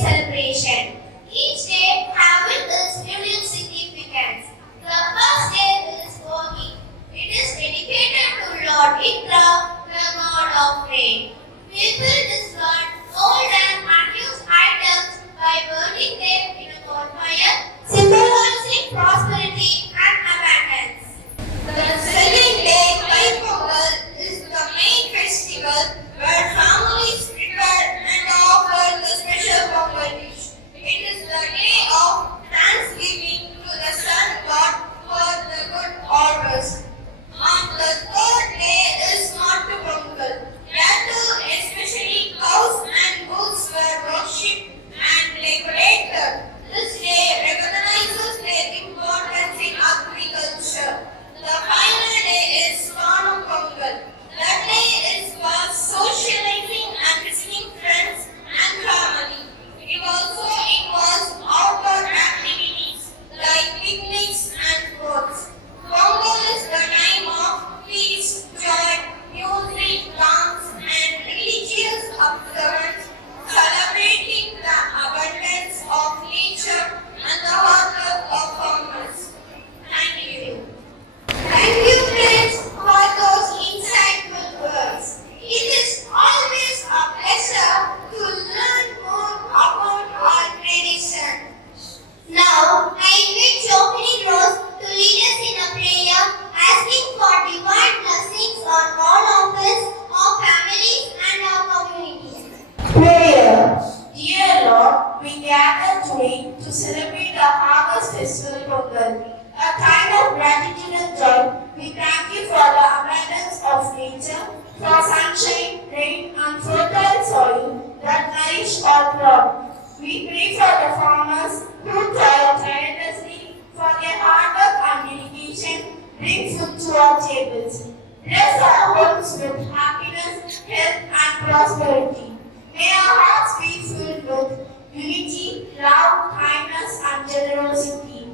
celebration. Each day having its unique significance. The first day is Holi. It is dedicated to Lord Indra, the god of rain. People discard old and unused items by burning them in a bonfire, symbolizing prosperity and abundance. The second day, Pongal, is the main festival where families prepare and offer the special Pongal dish. It is the day of thanksgiving to the sun god for the good harvest. On the third day is Mattu Pongal. Cattle, especially cows and bulls, were worshipped and decorated. This day recognizes their importance in agriculture. The final day is Kanum Pongal. That day is for socializing and visiting friends and family. It also involves outdoor activities like picnics and sports. Pongal is the time of peace, joy, music, dance, and religious observance, celebrating the abundance of nature and the hard work of farmers. Thank you. Thank you, friends, for those insightful words. It is always a pleasure to learn more about our tradition. Now, I invite Chokini Rose to lead us in a prayer, asking for divine blessings on all of us, our families, and our communities. Prayer. Dear Lord, we gather today to celebrate the harvest festival Pongal. A time of gratitude and joy, we thank you for the abundance of nature, for sunshine, rain, and fertile soil that nourish our crop. We pray for the farmers who toil tirelessly for their hard work and dedication, bring food to our tables. Bless our homes with happiness, health, and prosperity. May our hearts be filled with unity, love, kindness, and generosity.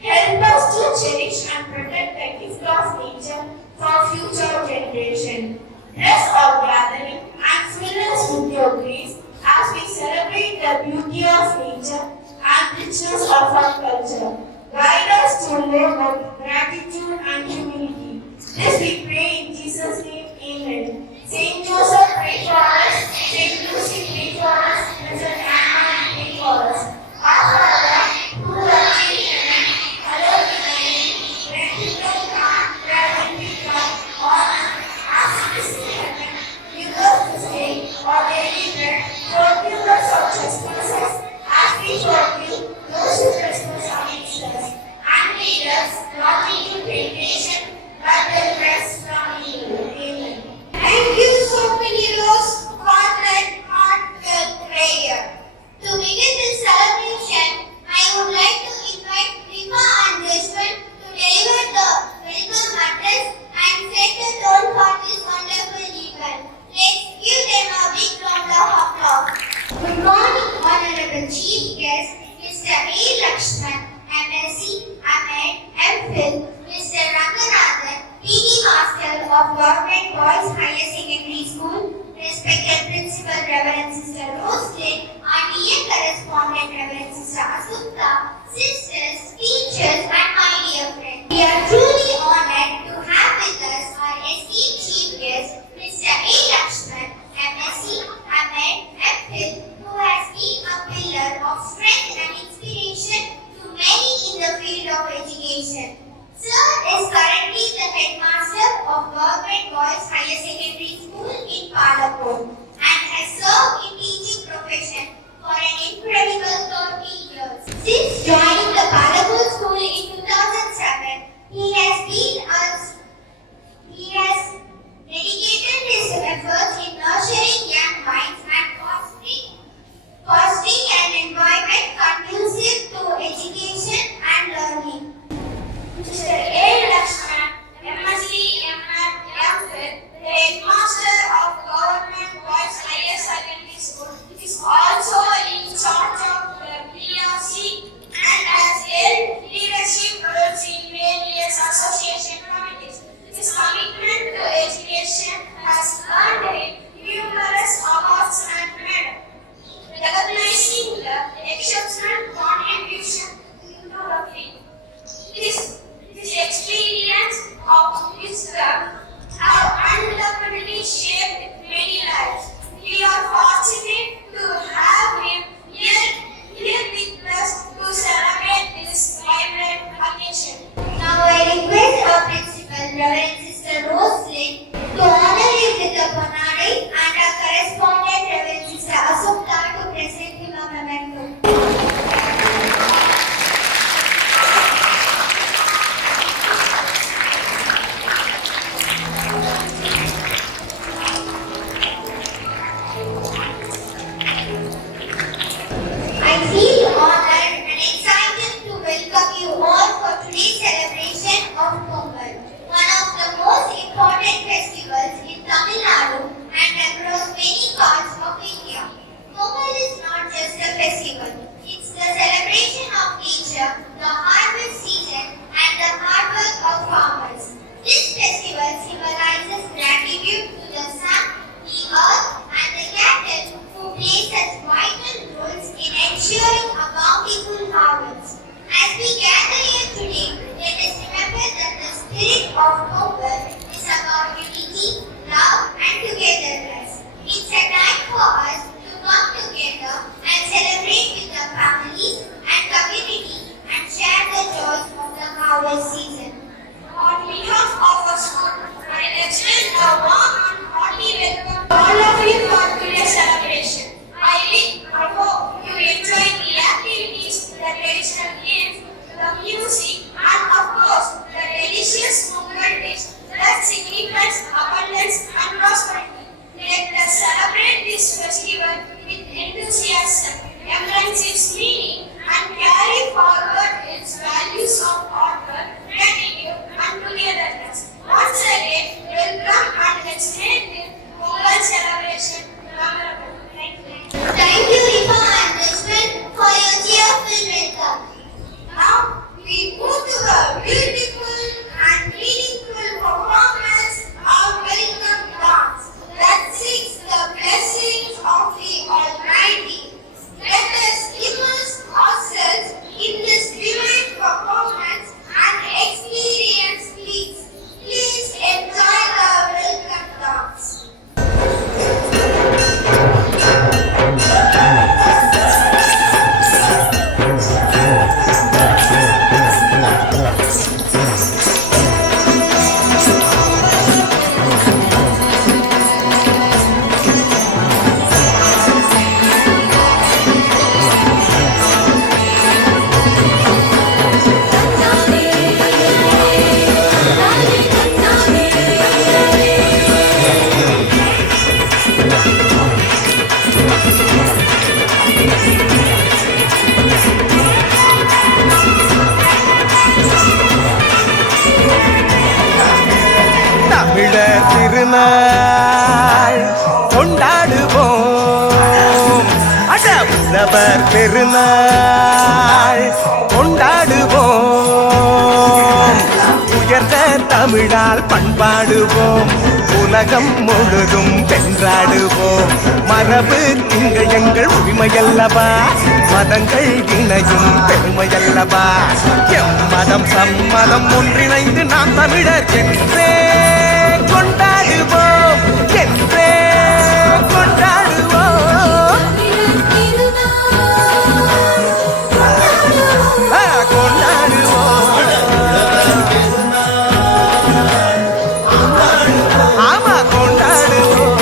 Help us to cherish and protect the gift of nature for future generations. Bless our gathering and fill us with your grace as we celebrate the beauty of nature and richness of our culture. Guide us to live with gratitude and humility. This we pray in Jesus' name. Amen. Saint Joseph, pray for us. Saint Lucy, pray for us. Blessed Anna, pray for us. Our Father, who art in heaven, hallowed be thy name. Thy kingdom come, thy will be done on earth as it is in heaven. Give us this day our daily bread. Forgive us our trespasses, as we forgive those who trespass against us. And lead us not into temptation, but deliver us from evil. Amen. Thank you so many, Rose, for Tamil Nadu and across many parts of India. Pongal is not just a festival. It's the celebration of nature, the harvest season, and the hard work of farmers. This festival symbolizes gratitude to the sun, the earth, and the cattle who play such vital roles in ensuring a bountiful harvest. As we gather here today, let us remember that the spirit of Pongal is about unity, love, and togetherness. It's a time for us to come together and celebrate with the families and community and share the joys of the harvest season. On behalf of our school, I extend a warm and hearty welcome to all of you for today's celebration. I hope you enjoy the activities, the traditional games, the music, and of course, the delicious Pongal dish that signifies abundance and prosperity. Let us celebrate this festival with enthusiasm, embrace its meaning, and carry forward its values of order, gratitude, and togetherness. Once again, welcome and let's make this Pongal celebration memorable. Thank you, Rifa and Desmond, for your cheerful welcome. Now, we move to a beautiful and meaningful performance of welcome dance that seeks the blessings of the Almighty. Let us immerse ourselves in this divine performance and experience peace. Please enjoy the welcome dance. தமிழர் திருநாள் கொண்டாடுவோம், உழவர் பெருநாள் கொண்டாடுவோம், உயர்ந்த தமிழால் பண்பாடுவோம், உலகம் முழுதும் வென்றாடுவோம். மரபு திங்கள் எங்கள் உரிமையல்லவா, மதங்கள் இணையும் பெருமையல்லவா. எம்மதம் சம்மதம் ஒன்றிணைந்து நாம் தமிழர் என்றே கொண்டாடுவோம், என்றே கொண்டாடுவோம், கொண்டாடுவோம், ஆமா கொண்டாடுவோம்.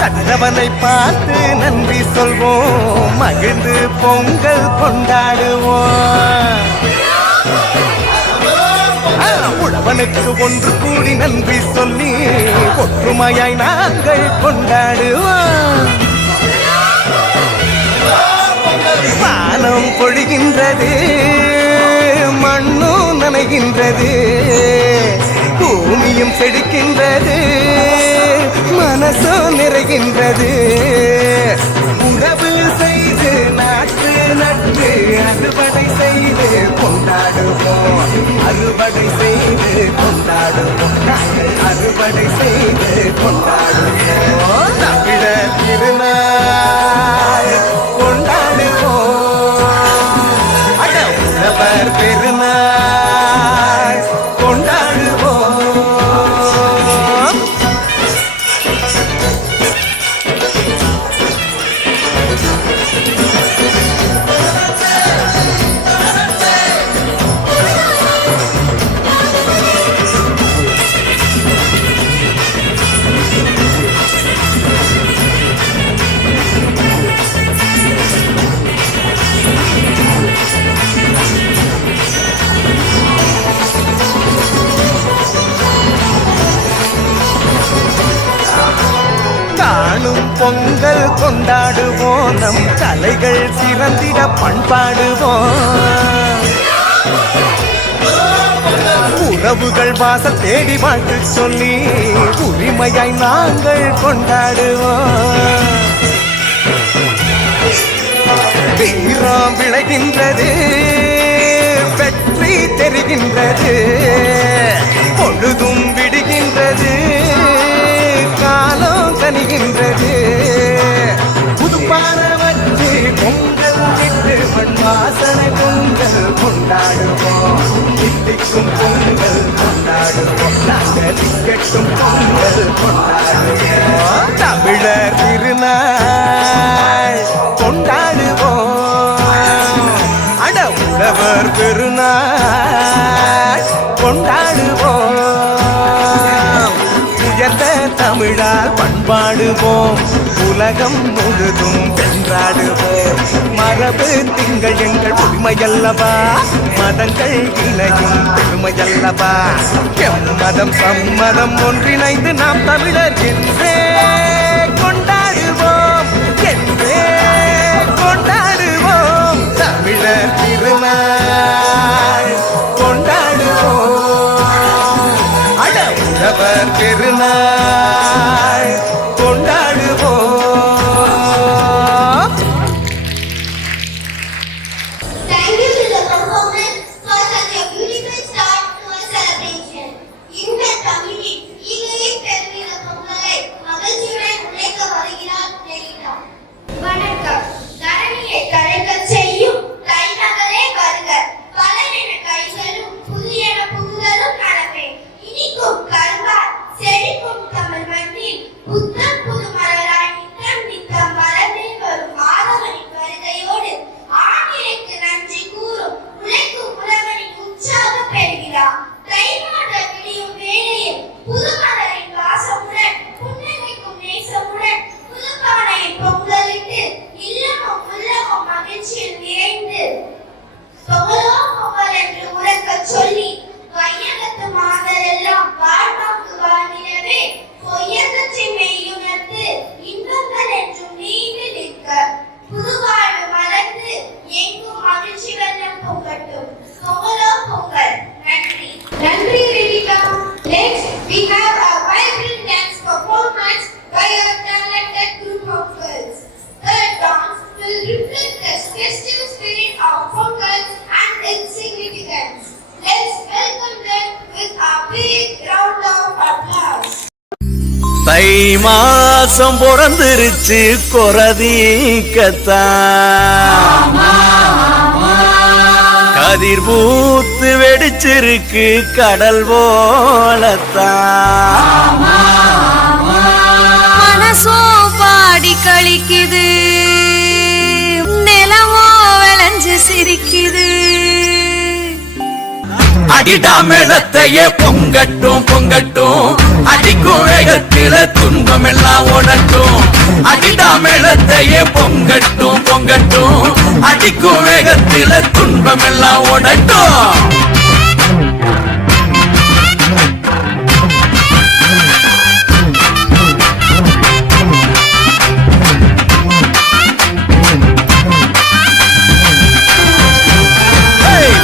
கதிரவனை பார்த்து நன்றி சொல்வோம், மகிழ்ந்து பொங்கல் கொண்டாடுவோம். உழவனுக்கு ஒன்று கூடி நன்றி சொல்லி ஒற்றுமையாய் நாங்கள் கொண்டாடுவோம். வானம் பொழிகின்றது, மண்ணும் நனைகின்றது, பூமியும் செழிக்கின்றது, மனசும் நிறைகின்றது. உறவு செய்து நாட்டு நட்டு அறுவடை செய்து கொண்டாடுவோம், அறுவடை செய்து கொண்டாடுவோம், அறுவடை செய்து கொண்டாடுவோம். தமிழர் திருநாள் கொண்டாடுவோம், உழவர் பெருநாள் கொண்டாடுவோம். பொங்கல் கொண்டாடுவோம் நம் கலைகள் சிறந்திட பண்பாடுவோம் உறவுகள் வாசல் தேடி வாழ்த்து சொல்லி உரிமையாய் நாங்கள் கொண்டாடுவோம் வீரம் விளைகின்றது வெற்றி தெரிகின்றது பொழுதும் விடுகின்றது காலம் கனிகின்றது புதுப்பான வச்சு பொங்கல் விட்டு மண் வாசனை பொங்கல் கொண்டாடுவோம் இட்டிக்கும் பொங்கல் கொண்டாடுவோம் நாங்கள் இக்கட்டும் பொங்கல் கொண்டாடுவோம் தமிழர் திருநாள் கொண்டாடுவோம் அட உழவர் பெருநாள் கொண்டாடுவோம் உயர்ந்த தமிழால் பண்பாடுவோம் உலகம் முழுதும் வென்றாடுவோம் மரபு திங்கள் எங்கள் உரிமையல்லவா மதங்கள் இணையும் பெருமையல்லவா எம்மதம் சம்மதம் ஒன்றிணைந்து நாம் தமிழர் என்றே கொண்டாடுவோம் என்றே கொண்டாடுவோம் தமிழர் திருநாள் கொண்டாடுவோம் அட உழவர் பெருநாள் கொண்டாடுவோம் Thank you to the performers for such a beautiful start to a celebration. இந்த தமிழில் ஈகையை பெருமித பொங்கலை மகிழ்ச்சியுடன் உழைக்க வருகிறார் லலிதா. வணக்கம். தரணியை தழைக்கச் செய்யும் தைநகரே வருக. பலரென கைகளும் புதியன புகுதலும் நலமே. இனிக்கும் கருவார் செழிக்கும் தமிழ் மண்ணில் புத்தம் புது மலராய் நித்தம் நித்தம் வளர்ந்தே வரும் ஆதவனின் வருகையோடு ஆங்கிலேக்கு நன்றி கூறும் உழைக்கும் உழவனின் உற்சாகம் பெறுகிறார். தை மாத விடியும் வேளையில் புதுமலரின் வாசமுடன் புன்னகைக்கும் நேசமுடன் புதுப்பானையின் பொங்கலிட்டு இல்லமும் உள்ளமும் மகிழ்ச்சியில் நிறைந்து பொங்கலோ பொங்கல் என்று உறக்கச் சொல்லி வையகத்து மாதரெல்லாம் வாழ்வாக்கு வாழ்ந்திடவே பொய்யகத்தை மெய்யுணர்ந்து இன்பங்கள் என்றும் நீண்டு நிற்க புதுவாழ்வு மலர்ந்து எங்கும் மகிழ்ச்சி வெள்ளம் பொங்கட்டும். பொங்கலோ பொங்கல். நன்றி. நன்றி ரீதிகா. Next we have a vibrant dance performance by a talented group of girls. The dance will reflect the festive spirit of Pongal and its significance. Let's welcome them with a big round of applause. தை மாசம் பிறந்துருச்சு கொரதீக்கத்தான் கதிர் பூத்து வெடிச்சிருக்கு கடல் போலத்தான் மனசோ பாடி கழிக்குது நிலமோ விளைஞ்சு சிரிக்குது அடிடா மேளத்தையே பொங்கட்டும் பொங்கட்டும் அடிக்கும் வேகத்தில துன்பம் எல்லாம் ஓடட்டும் அடிடா மேளத்தையே பொங்கட்டும் பொங்கட்டும் அடிக்கும் வேகத்தில துன்பம் எல்லாம் ஓடட்டும்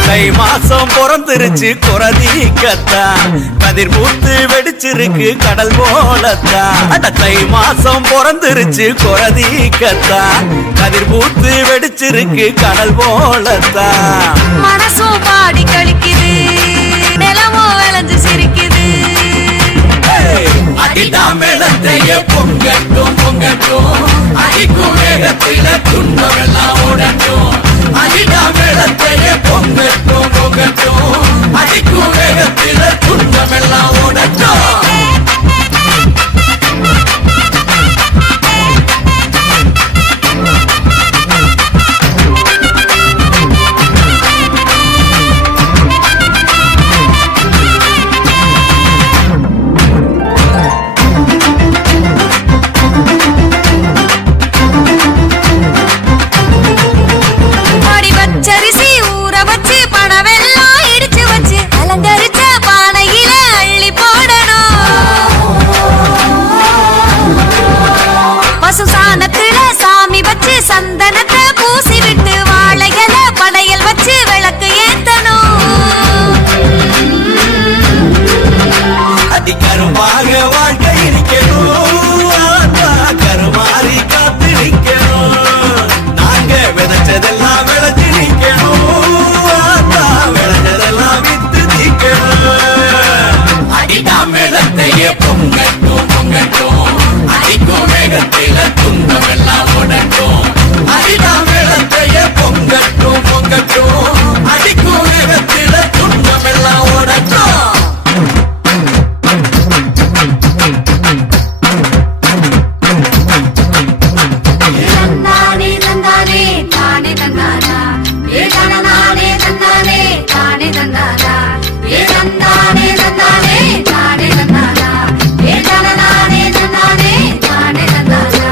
தை மாசம் பிறந்துருச்சு கொரதீக்கத்தான் கதிர் பூத்து வெடிச்சிருக்கு கடல் போலத்தான் அட தை மாசம் பிறந்துருச்சு கொரதீக்கத்தான் கதிர் பூத்து வெடிச்சிருக்கு கடல் போலத்தான் மனசோ பாடி கழிக்குது நிலமோ விளைஞ்சு சிரிக்குது அடிடா மேளத்தைய பொங்கட்டும் பொங்கட்டும் அடிக்கும் வேகத்தில துன்பம் எல்லாம் ஓடட்டும் அடிடா மேளத்தைய பொங்கட்டும் பொங்கட்டும் அடிக்கும் வேகத்தில துன்பம் எல்லாம் ஓடட்டும் பச்சரிசி ஊற வச்சு பணவெல்லாம் இடிச்சு வச்சு அலங்கரி சந்தனத்தை பூசி விட்டு வாழையில படையல் வச்சு விளக்கு ஏத்தணும். அதிகரமாக வாழ்க்கை இருக்கணும், கருமாறி காத்து நிற்கணும். நாங்க விதைச்சதெல்லாம் விளைச்சு நிற்கணும், விளைஞ்சதெல்லாம் வித்து நிற்கணும். அடிடா மேளத்தையே பொங்கட்டும் பொங்கட்டும், அடிக்கும் வேகத்தில துன்பம் எல்லாம் உடட்டும். அடிடா மேளத்தையே பொங்கட்டும் பொங்கட்டும், அடிக்கும் வேகத்தில துன்பம் எல்லாம் உடட்டும். தந்தானே தந்தானே தானே தந்தானா, ஏ தனநானே தந்தானே தானே தந்தானா, ஏ தந்தானே தந்தானே தானே தந்தானா, ஏ தனநானே தந்தானே தானே தந்தானா.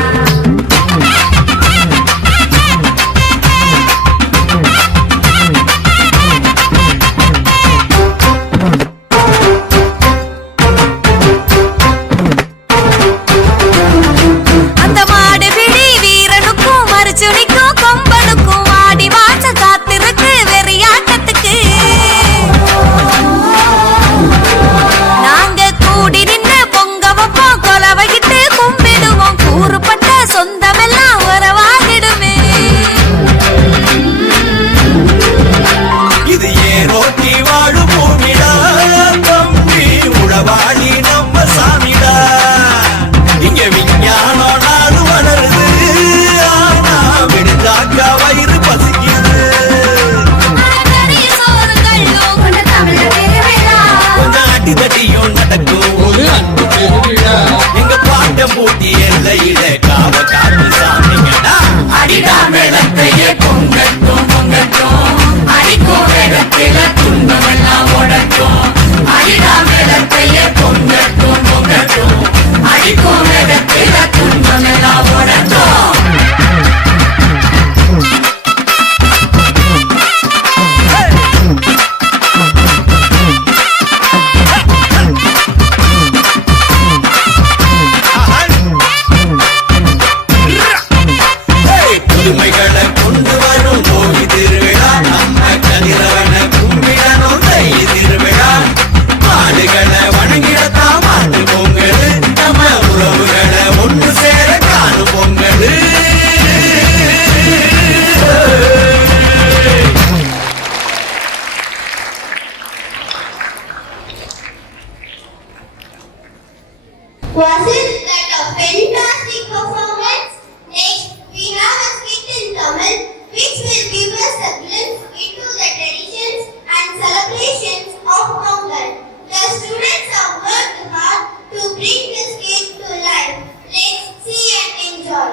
அந்த மாடு பிடி வீரனுக்கும் மறுச்சுனிக்கும் கொம்பனுக்கும் ஆடி வாச காத்திருக்கு வெறியாட்டத்துக்கு. நாங்க கூடி நின்று பொங்க வைப்போம், கொலவகிட்டு கும்பிடுவோம், கூறுபட்ட சொந்தமெல்லாம் உறவாகிடுமே. இது ஏரோட்டி வாழும் பூமிடா, தம்பி உழவாளி நம்ம சாமிடா. இங்க விஞ்ஞானம் நாடு வளருது, ஆனா விடுதாக்கா வயிறு பசிக்குது. அழகரிய சோறுகளும் கொண்ட தமிழர் திருவிழா. கொஞ்சம் அடி தட்டியும் நடக்கும் ஒரு அன்பு திருவிழா. எங்க பாட்டம் பூட்டி எல்லையில காவ காட்டு சாமிங்கடா. அடிடா மேளத்தையே பொங்கட்டும் பொங்கட்டும், அடிக்கும் வேகத்தில துன்பம் எல்லாம் ஓடட்டும். அடிடா மேளத்தையே பொங்கட்டும் பொங்கட்டும், அடிக்கும் வேகத்தில துன்பம் எல்லாம் ஓடட்டும். புதுமைகளை கொண்டு வரும் கோவி திருவிழா, நம்ம கதிரவனை கும்பிடணும் தை திருவிழா. மாடுகளை வணங்கிடத்தான் மாட்டு பொங்கல், நம்ம உறவுகளை ஒன்று சேர காணும் Pongal. Wasn't that a fantastic performance? Next, we have a skit in Tamil, which will give us a glimpse into the traditions and celebrations of Pongal. The students have worked hard to bring this skit to life. Let's see and enjoy.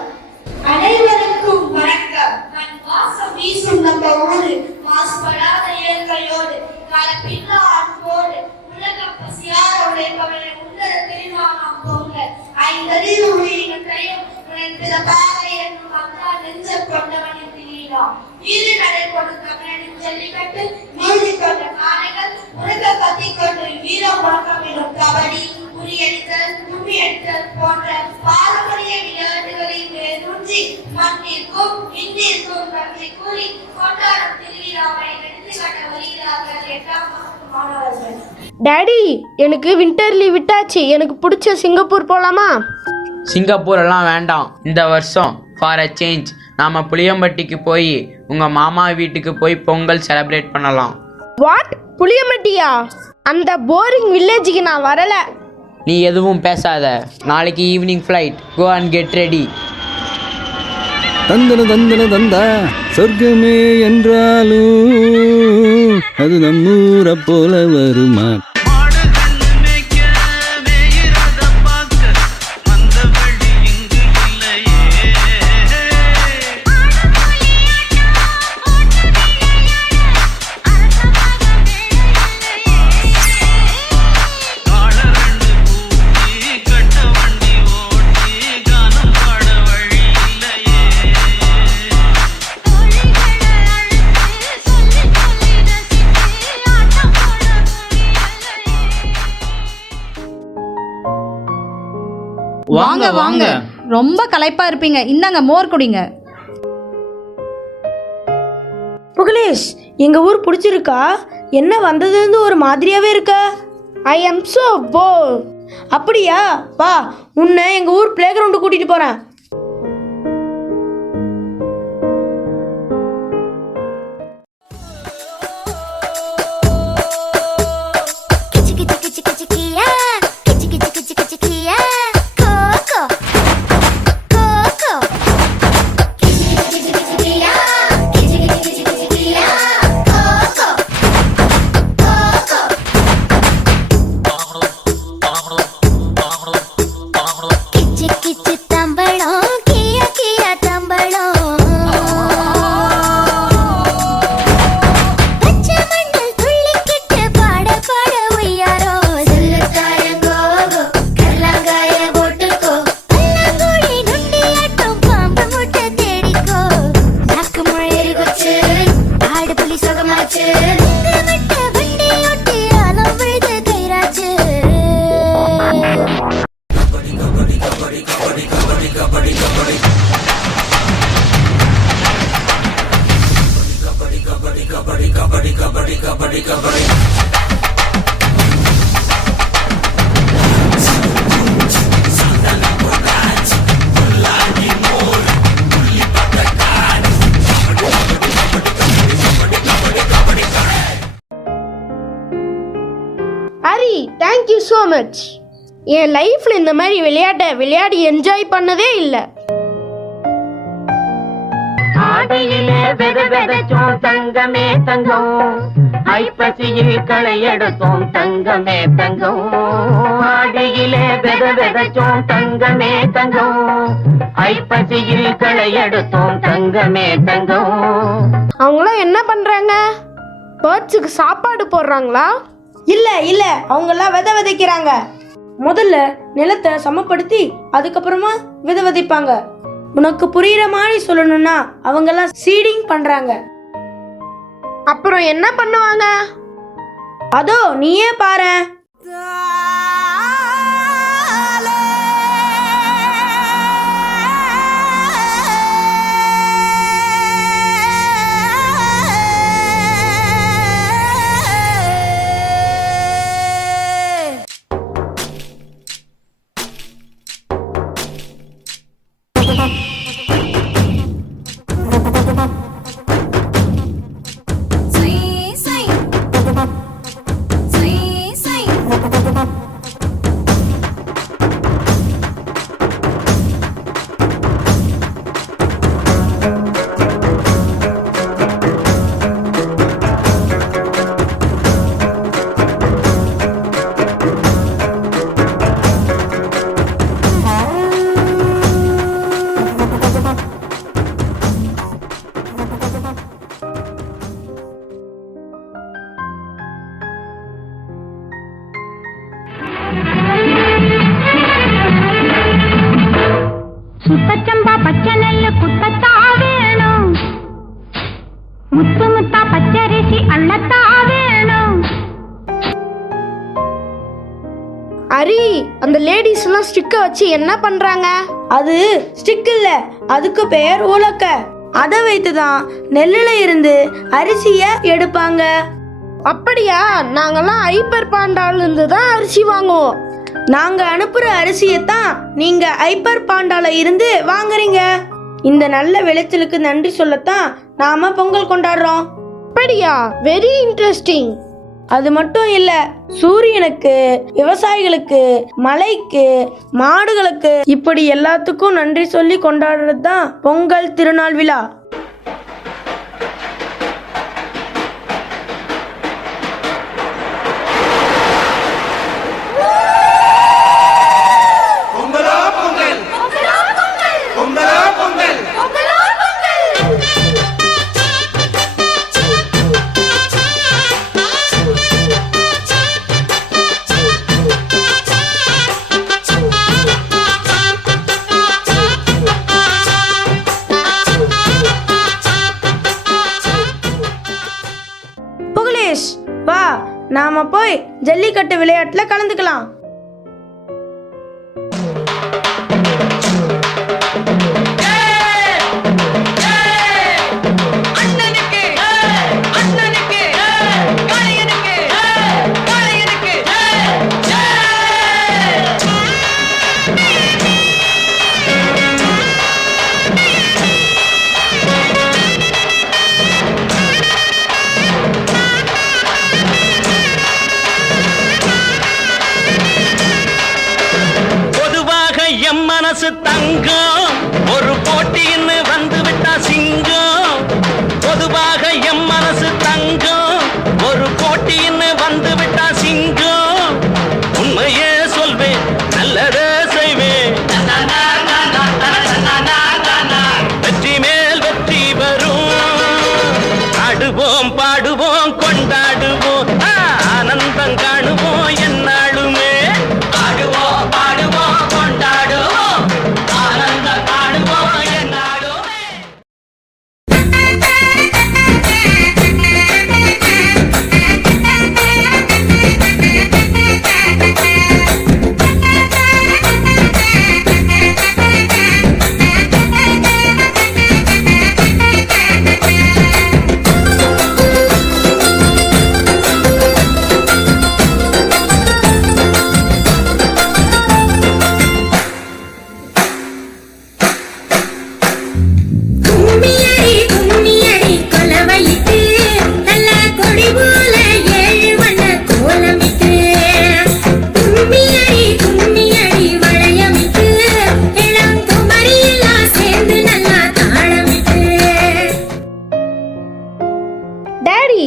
அனைவருக்கும் வணக்கம். நான் வாசம் வீசும் நம்ம ஊரு, மாசுபடாத இயற்கையோடு கலப்பில்லா அன்போடு உலக பசியார உழைப்பவனை உன்னத திருநாளாம் பொங்கல். ஐந்தறிவு உயிரினத்தையும் உணர்ந்திட பாறை என்னும் மக்கா நெஞ்ச கொண்டவனின் திருவிழா. வீடு நடை கொடுத்தவனின் ஜல்லிக்கட்டு, நீதி கொண்ட காளைகள் உலக கத்திக்கொண்டு வீர முழக்கமிடும் கபடி, உரியடித்தல், கும்மியடித்தல் போன்ற பாரம்பரிய விளையாட்டுகளின் வேரூன்றி மண்ணிற்கும் விண்ணிற்கும் நன்றி கூறி கொண்டாடும் திருவிழாவை எடுத்துக்காட்ட வருகிறார்கள் 8ஆம் வகுப்பு மாணவர்கள். டாடி, எனக்கு வின்டர் லீவ் விட்டாச்சு. எனக்கு பிடிச்ச சிங்கப்பூர் போலாமா? சிங்கப்பூர் எல்லாம் வேண்டாம். இந்த வருஷம் ஃபார் அ சேஞ்ச் நாம புளியம்பட்டிக்கு போய் உங்க மாமா வீட்டுக்கு போய் பொங்கல் செலிப்ரேட் பண்ணலாம். வாட்? புளியம்பட்டியா? அந்த போரிங் வில்லேஜுக்கு நான் வரல. நீ எதுவும் பேசாத. நாளைக்கு evening flight. Go and get ready. தந்தன தந்தன தந்தா சொர்க்கமே என்றாலும் அது நம்மூரை போல வருமா? வாங்க வாங்க, ரொம்ப களைப்பா இருப்பீங்க. இந்தாங்க மோர் குடிங்க. புகழேஷ், எங்க ஊர் பிடிச்சிருக்கா? என்ன வந்ததுலேருந்து ஒரு மாதிரியாவே இருக்க? I am so bored. அப்படியா? வா, உன்னை எங்க ஊர் பிளே கிரவுண்டு கூட்டிட்டு போறேன். Hari, thank you so much. என் லைஃப்ல இந்த மாதிரி விளையாடி என்ஜாய் பண்ணதே இல்லை. ஆடையிலே வெதச்சோம் தங்கமே தங்கம், ஐப்பசியில் களை எடுத்தோம் தங்கமே தங்கம். ஆடையிலே வெதச்சோம் தங்கமே தங்கம், ஐப்பசியில் களை எடுத்தோம் தங்கமே தங்கம். அவங்களாம் என்ன பண்றாங்க? பேர்ட்ஸுக்கு சாப்பாடு போடுறாங்களா? இல்ல, அவங்கெல்லாம் விதைக்கிறாங்க. முதல்ல நிலத்தை சமப்படுத்தி அதுக்கப்புறமா விதைப்பாங்க. உனக்கு புரியுற மாதிரி சொல்லணும்னா அவங்கெல்லாம் சீடிங் பண்றாங்க. அப்புறம் என்ன பண்ணுவாங்க? அதோ நீயே பாரு. சுத்தச்சம்பா பச்சை நெல்லு குத்தத்தா வேணும், முத்து முத்தா பச்சரிசி அள்ளத்தா வேணும். ஹரி, அந்த லேடிஸ் எல்லாம் ஸ்டிக்க வச்சு என்ன பண்றாங்க? அது ஸ்டிக் இல்ல, அதுக்கு பெயர் உலக்க. அதை வைத்துதான் நெல்லுல இருந்து அரிசிய எடுப்பாங்க. அப்படியா? நாங்கெல்லாம் ஐப்பர் பாண்டால இருந்து தான் அரிசி வாங்குவோம். நாங்க அனுப்புற அரிசியத்தான் நீங்க ஐப்பர் பாண்டால இருந்து வாங்குறீங்க. இந்த நல்ல விளைச்சலுக்கு நன்றி சொல்லத்தான் நாம பொங்கல் கொண்டாடுறோம். அப்படியா? Very interesting. அது மட்டும் இல்ல, சூரியனுக்கு, விவசாயிகளுக்கு, மலைக்கு, மாடுகளுக்கு, இப்படி எல்லாத்துக்கும் நன்றி சொல்லி கொண்டாடுறது தான் பொங்கல் திருநாள் விழா. வா, நாம போய் ஜல்லிக்கட்டு விளையாட்டுல கலந்துக்கலாம். தங்கம் ஒரு போட்டின்னு வந்து விட்டா சிங்கம் பொதுவாக எம் மனசு தங்கம் ஒரு போட்டின்னு வந்து விட்டா சிங்கம் உண்மையே சொல்வேன் நல்லதே செய்வேன் வெற்றி மேல் வெற்றி வரும் ஆடுவோம் பாடுவோம் கொண்டாடுவோம் ஆனந்தம் காணுவோம் என்னாலுமே ஆடுவோம் பாடுவோம் கொண்டாடுவோம் ஆனந்தம் காணுவோம் என்னாலுமே கும்மியடி கும்மியடி கொலவையிட்டு நல்ல கொடி போல ஏழு வண்ண கோலமிட்டு கும்மியடி கும்மியடி வளையமிட்டு இளம் குமரியெல்லாம் சேர்ந்து நல்லா தாளமிட்டு டேடி,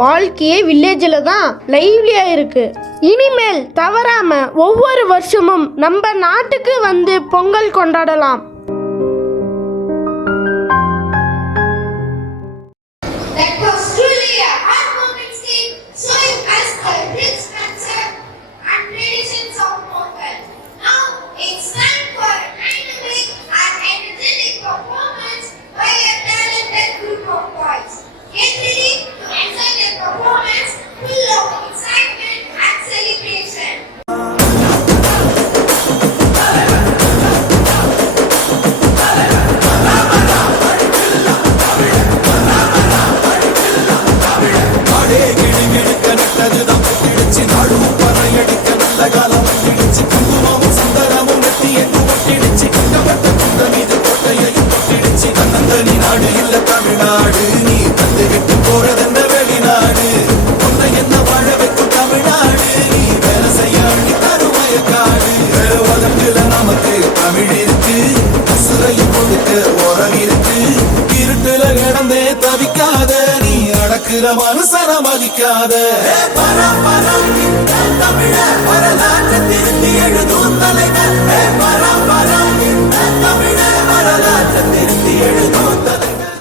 வாழ்க்கையே வில்லேஜில் தான் லைவ்லியா இருக்கு. இனிமேல் தவறாம ஒவ்வொரு வருஷமும் நம்ம நாட்டுக்கு வந்து பொங்கல் கொண்டாடலாம். That was truly a heartwarming scene, showing us the rich culture and traditions of Pongal. Now it's time for a dynamic and energetic performance by a talented group of boys. Get ready to enjoy their performance full of excitement and celebration. மனுசன மதிக்காத பரம் பரம் இந்த தமிழ வரலாற்றை திருத்தி எழுதும் தலைவர் பரம் பரம் இந்த தமிழ வரலாற்றை திருத்தி எழுதும் தலைவர்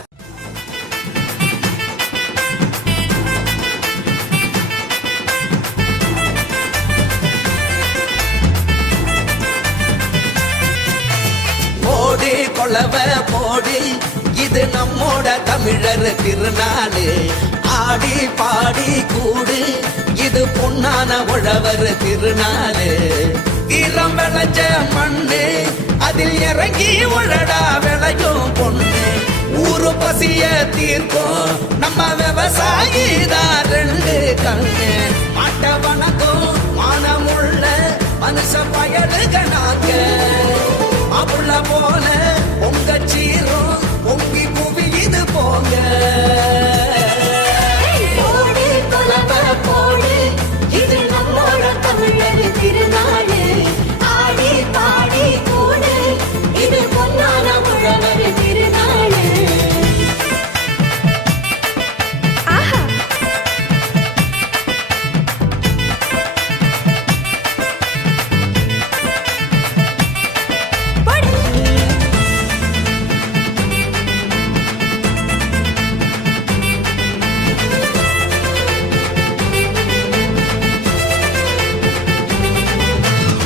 போடி கொள்ளவ போடி இது நம்மோட தமிழர் திருநாளு ஆடி பாடி கூடு இது பொன்னான உழவர் திருநாளு ஈரம் விளைஞ்ச மண்ணு அதில் இறங்கி உழடா விளையும் பொண்ணு ஊரு பசிய தீர்க்கும் நம்ம விவசாயி தான் ரெண்டு கண்ணு மாட்ட வணக்கம் மானமுள்ள மனுஷ பயலுக நாங்க அப்புள்ள போல உங்க சீரும் பொங்கி புவி இது போங்க போடு கொலவ போடு இது நம்மோட தமிழர் திருநாடு ஆடி பாடி கூடு இது பொன்னான உழவர் திருநாடு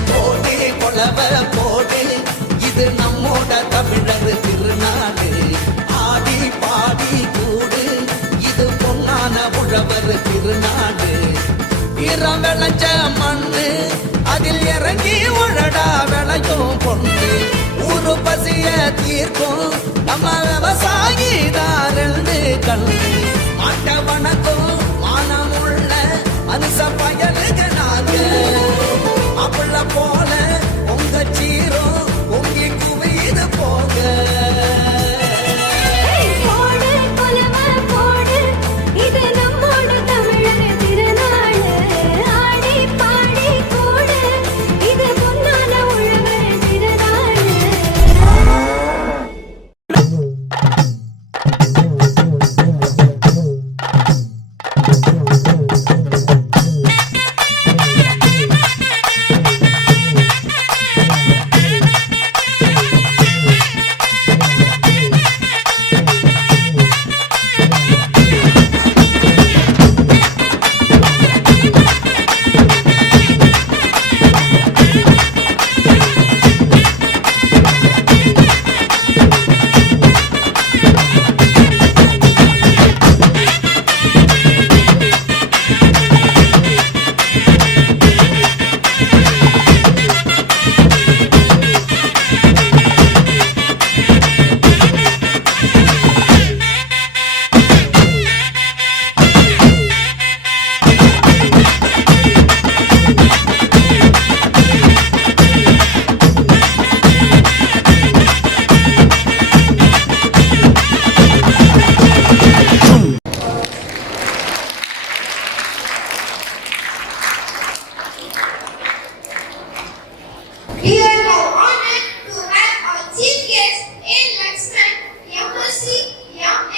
போடி கொள்ளவ போடி இது நம்மோட தமிழர் திருநாடு ஆடி பாடி கூடு இது பொன்னான உழவர் திருநாடு ஈரம் விளைஞ்ச மண்ணு அதில் இறங்கி உழடா விளையும் பொண்ணு ஊரு பசிய தீர்க்கும் நம்ம விவசாயி தான் ரெண்டு கண்ணு மாட்ட வணக்கம் மானமுள்ள மனுஷ பயலுக நாங்க அப்புள்ள போல உங்க சீரும் பொங்கி குவியுது போங்க போடு கொலவ போடு இது நம்மோட தமிழர் திருநாடு ஆடி பாடி கூடு இது பொன்னான உழவர் திருநாடு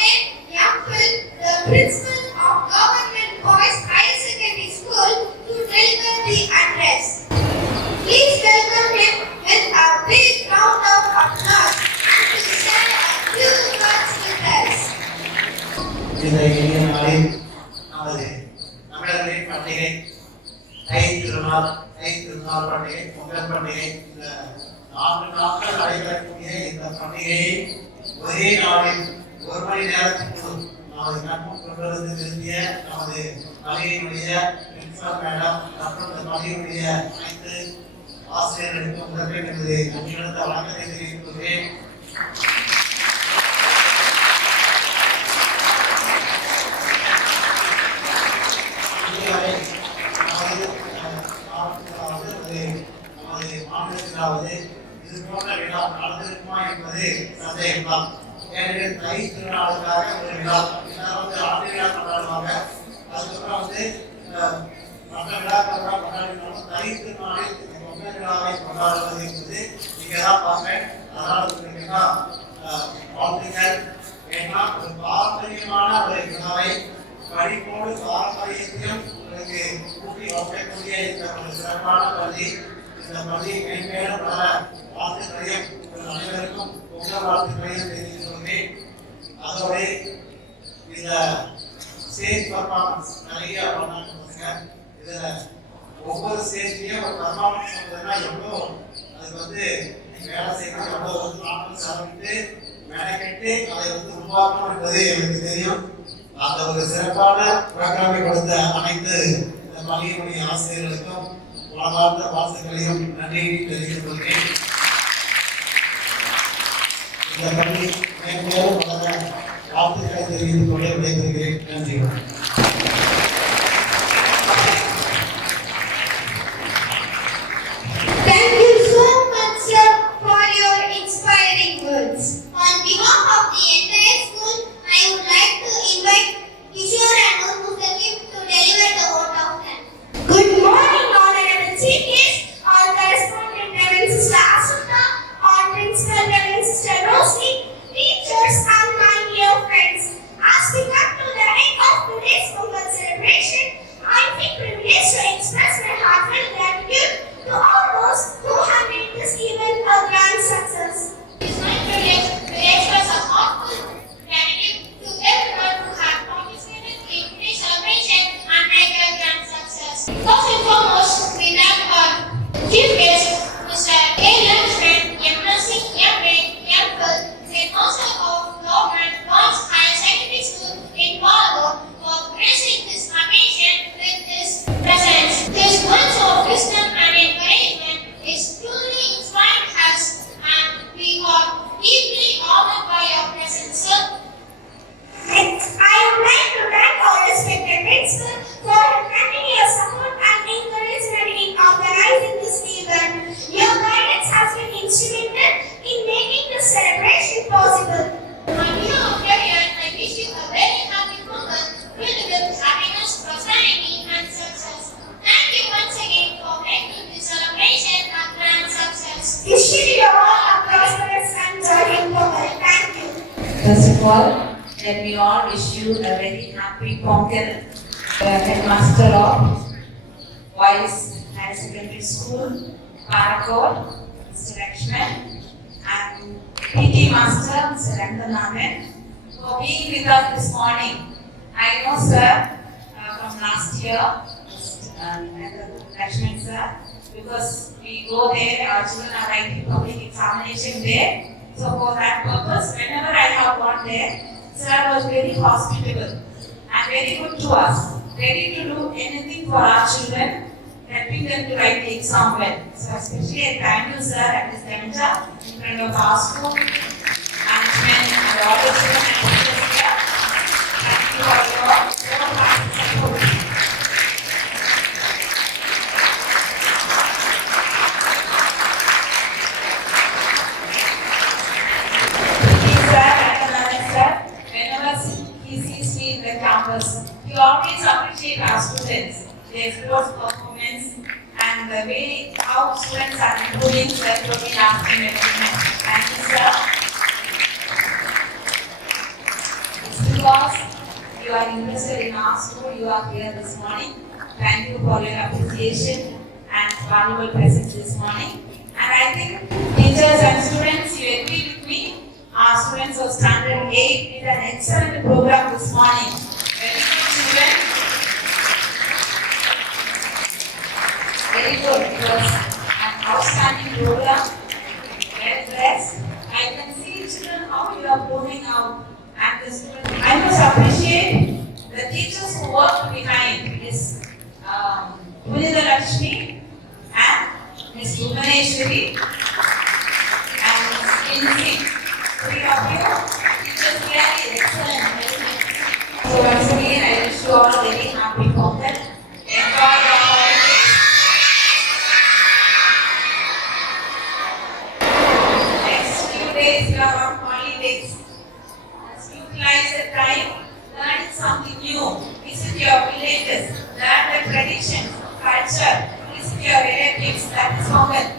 Ahmed Yakul, the principal of Government Boys Higher Secondary School, to deliver the address. Please welcome him with a big round of applause and to share a few words with us. இந்த இனிய நாளில் நமது தமிழர்களின் பண்டிகை தை திருநாள் பண்டிகை, பொங்கல் பண்டிகை, இந்த 4 நாட்கள் நடைபெறக்கூடிய இந்த பண்டிகையை ஒரே நாளில் 1 மணி நேரத்திற்குள் நமது கண்முன் கொண்டு வந்து நிறுத்திய நமது பள்ளியினுடைய பிரின்சிபல் மேடம் மற்றும் இந்த பள்ளியினுடைய அனைத்து ஆசிரியர்களுக்கும் முதலில் எனது நன்றியுணர்ந்த வணக்கத்தை தெரிவித்துக் கொள்கிறேன். இது போன்ற விழா நடந்திருக்குமா என்பது சந்தேகம்தான். ஏனெனில் தை திருநாளுக்காக ஒரு விழா எல்லாரும் ஆண்டு விழா கொண்டாடுவாங்க. அதுக்கப்புறம் மற்ற விழாக்கள் கொண்டாடினாலும் தை திருநாளில் பொங்கல் விழாவை கொண்டாடுவது என்பது நீங்க தான் பார்ப்பேன். அதனால் உங்களுக்கு வாழ்த்துக்கள். ஏன்னா ஒரு பாரம்பரியமான ஒரு விழாவை படிப்போடு பாரம்பரியத்தையும் உங்களுக்கு கூட்டி வைக்கக்கூடிய இந்த ஒரு சிறப்பான பள்ளி. இந்த பள்ளியை மேன்மேலும் பல வாழ்த்துக்களையும் அனைவருக்கும் பொங்கல் வாழ்த்துக்களையும் தெரிவித்துக் கொள்கிறேன். அதோடு இந்த ஸ்டேஜ் பர்ஃபார்மன்ஸ் நிறைய பண்ணாங்க. இதுல ஒவ்வொரு ஸ்டேஜ்லயும் ஒரு பர்ஃபார்மன்ஸ் பண்ணுறதுனா எவ்வளோ அதுக்கு வேலை செய்யணும், எவ்வளோ நாட்கள் செலவிட்டு மெனக்கெட்டு அதை உருவாக்கணும் என்பது எனக்கு தெரியும். அந்த ஒரு சிறப்பான புரோகிராமை கொடுத்த அனைத்து இந்த பள்ளியினுடைய ஆசிரியர்களுக்கும் வாழ்ந்த வாழ்த்துக்களையும் நன்றியை தெரிவித்துக் கொள்கிறேன். இந்த பள்ளி மேலும் வளர வாழ்த்துக்களை தெரிவித்துக் கொள்ள விடைபெறுகிறேன். நன்றி. Thank you so much, sir, for your inspiring words. On behalf of the entire school, I would like to invite Kishore and Mustaqim to deliver the vote of thanks. Good morning, Honorable Chief Guest, all correspondent Reverend Sister Asuna, all principal Reverend Sister Rosie, teachers and my dear friends. As we come to the end of today's Pongal celebration, I feel privileged to express my heartfelt gratitude to all those who have made this event a grand success. It is my privilege to express a heartfelt gratitude to everyone who has participated in today's celebration and made a grand success. First and foremost, we thank our chief guest, Mr. A. Lakshman, MSc, MA, MPhil, Headmaster of Government Boys Higher Secondary School in Palgo, for gracing this occasion with his presence. His words of wisdom and encouragement is truly inspiring us, and we are deeply honored by your presence, sir. I would like to thank our respected principal for your continuous support and encouragement in organizing this event. Your guidance has been instrumental in making this celebration possible. On behalf of everyone, I wish you a very happy Pongal filled with happiness, prosperity, and success. Thank you once again for making this celebration a grand success. Wishing you all a prosperous and joyful Pongal. Thank you. First of all, let me all wish you a very happy Pongal. Headmaster of Boys Higher Secondary School, Parakor, Mr. Lakshman, and PT Master, Mr. Ranganaman, for being with us this morning. I know, sir, from last year, Lakshman sir, because we go there, our children are writing public examination there. So for that purpose, whenever I have gone there, sir was very hospitable and very good to us, ready to do anything for our children, helping them to write the exam well. So especially I thank you, sir, at this juncture in front of our school management and all the children and teachers here. Thank you for your wholehearted support. We always appreciate our students, their sports performance, and the way how students are improving self-routine after every match. Thank you, sir. It's because you are interested in our school, you are here this morning. Thank you for your appreciation and valuable presence this morning. And I think teachers and students, you agree with me. Our students of Standard 8 did an excellent program this morning. Very good, children. Very good. It was an outstanding program. Well dressed. I can see, children, how you are pulling out. And the students, I must appreciate the teachers who worked behind this Punitha Lakshmi and Ms. Bhuvaneshwari and Ms. Lindsay. Three of you, teachers really excellent. So once again, I wish you all a very happy Pongal. Enjoy your holidays. Next few days you are on holidays. Let's utilize the time, learn something new. Visit your villages, learn the traditions, culture. Visit your relatives. That is Pongal.